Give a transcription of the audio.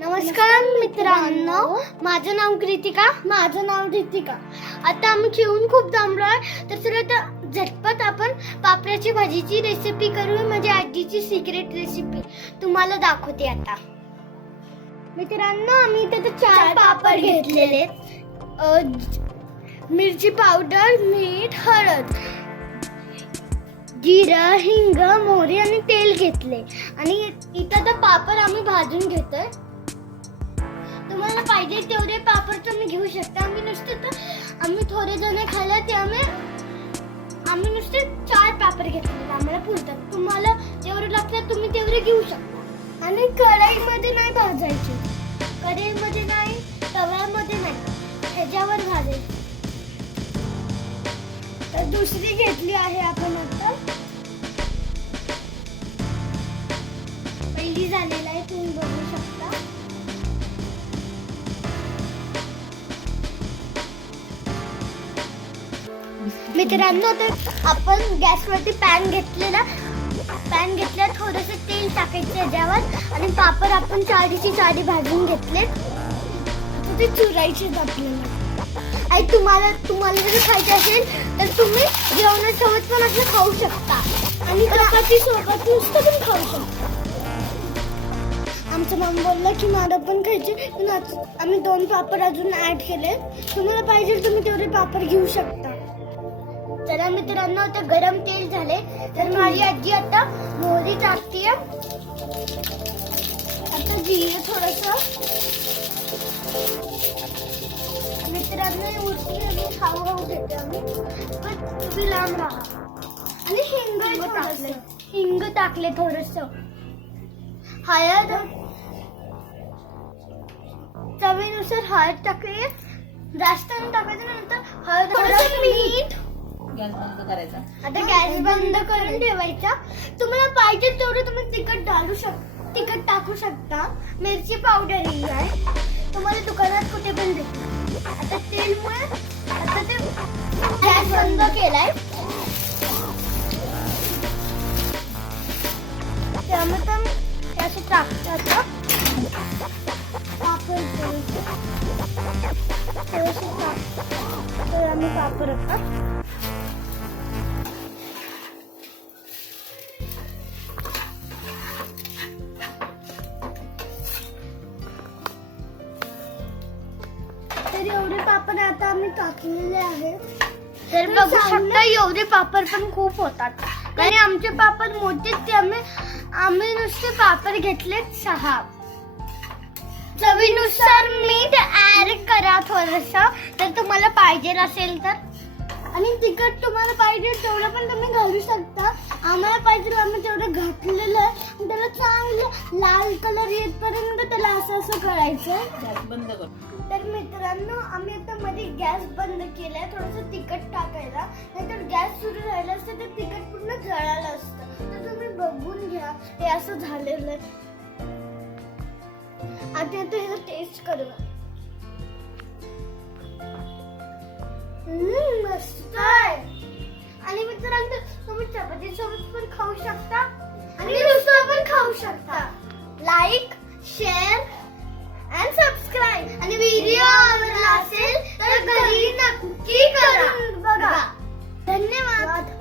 नमस्कार मित्रांनो, माझं नाव कृतिका. माझं नाव रितिका. आता आम्ही जेवून खूप दमलोय, तर चला आता झटपट आपण पापड्याची भाजीची रेसिपी करूया. माझ्या आजीची सिक्रेट रेसिपी तुम्हाला दाखवते. आता मित्रांनो, आम्ही इथे 4 पापड घेतलेले. मिरची पावडर, मीठ, हळद, जिरा, हिंग, मोहरी आणि तेल घेतले. आणि इथं तर पापड आम्ही भाजून घेतोय. तुम्हाला पाहिजे तेवढे पापड तुम्ही घेऊ शकता. आम्ही थोडे जण खायला ते आम्ही नुसते 4 पापड घेतले. आम्हाला पुरतात. तुम्हाला जेवढे लागतात तुम्ही तेवढे घेऊ शकता. आणि कढईमध्ये नाही भाजायचे, कढईमध्ये नाही, तव्यामध्ये नाही, ह्याच्यावर भाजायचे. तर दुसरी घेतली आहे आपण आता. पहिली झालेला आहे, तुम्ही बघू शकता. मित्रांनो, तर आपण गॅसवरती पॅन घेतला, थोडंसं तेल टाकायचं त्याच्यावर. आणि पापड आपण 4 भाजून घेतले. ते चुरायचे आपल्याला. आणि तुम्हाला जर खायचं असेल तर तुम्ही जेवणासोबत पण असं खाऊ शकता. आणि चपाती सोबत नुसतं पण खाऊ शकता. आमचं मम्मी बोललं की मला पण खायचे, पण आम्ही 2 पापड अजून ऍड केले. तुम्हाला पाहिजे तुम्ही तेवढे पापड घेऊ शकता. चला मित्रांनो, आता गरम तेल झाले, तर माझी आजी आता मोहरी टाकते. आता जिरे थोडंसं. मित्रांनो, उरती खाऊ घेते आम्ही, पण तुम्ही लांब राहा. आणि हिंग टाकले थोडंसं. हळद, चवीनुसार हळद टाकली. जास्त टाकायचं, नंतर हळद, थोडंसं मीठ. गॅस बंद करायचा. आता गॅस बंद करून ठेवायचा. तुम्हाला पाहिजे तेवढं तुम्ही तिखट टाकू शकता. मिरची पावडर ही आहे, तुम्हाला दुकानात कुठे पण भेटते. आता तेलमुळे आता ते गॅस बंद केलाय. त्यामध्ये ते असं टाकतात. पापड तर आम्ही पापड तर एवढे पापड आता आम्ही टाकलेले आहे. तर बघू शकता, एवढे पापड पण खूप होतात. कारण आमचे पापड मोठे, त्यामुळे आम्ही नुसते पापड घेतले 6. चवीनुसार मीठ ऍड करा थोडंसं, तर तुम्हाला पाहिजे असेल तर. आणि तिखट तुम्हाला पाहिजे तेवढं पण तुम्ही घालू शकता. आम्हाला पाहिजे आम्ही तेवढं घातलेलं आहे. त्याला चांगलं लाल कलर येतपर्यंत त्याला असं करायचं. गॅस बंद कर. तर मित्रांनो, आम्ही आता मध्ये गॅस बंद केलाय थोडंसं तिखट टाकायला. नाहीतर गॅस सुरू राहिला असतं तर तिखट पूर्ण जळालं असतं. तर तुम्ही बघून घ्या, हे असं झालेलं आहे. आता ह्याचा टेस्ट करूया. मस्त आहे. आणि मित्रांनो, तुम्ही चपाती सोबत पण खाऊ शकता आणि नुसतं पण खाऊ शकता. लाईक, शेअर आणि सबस्क्राईब. आणि व्हिडिओ आवडला असेल तर घरी नक्की करा. बघा. धन्यवाद.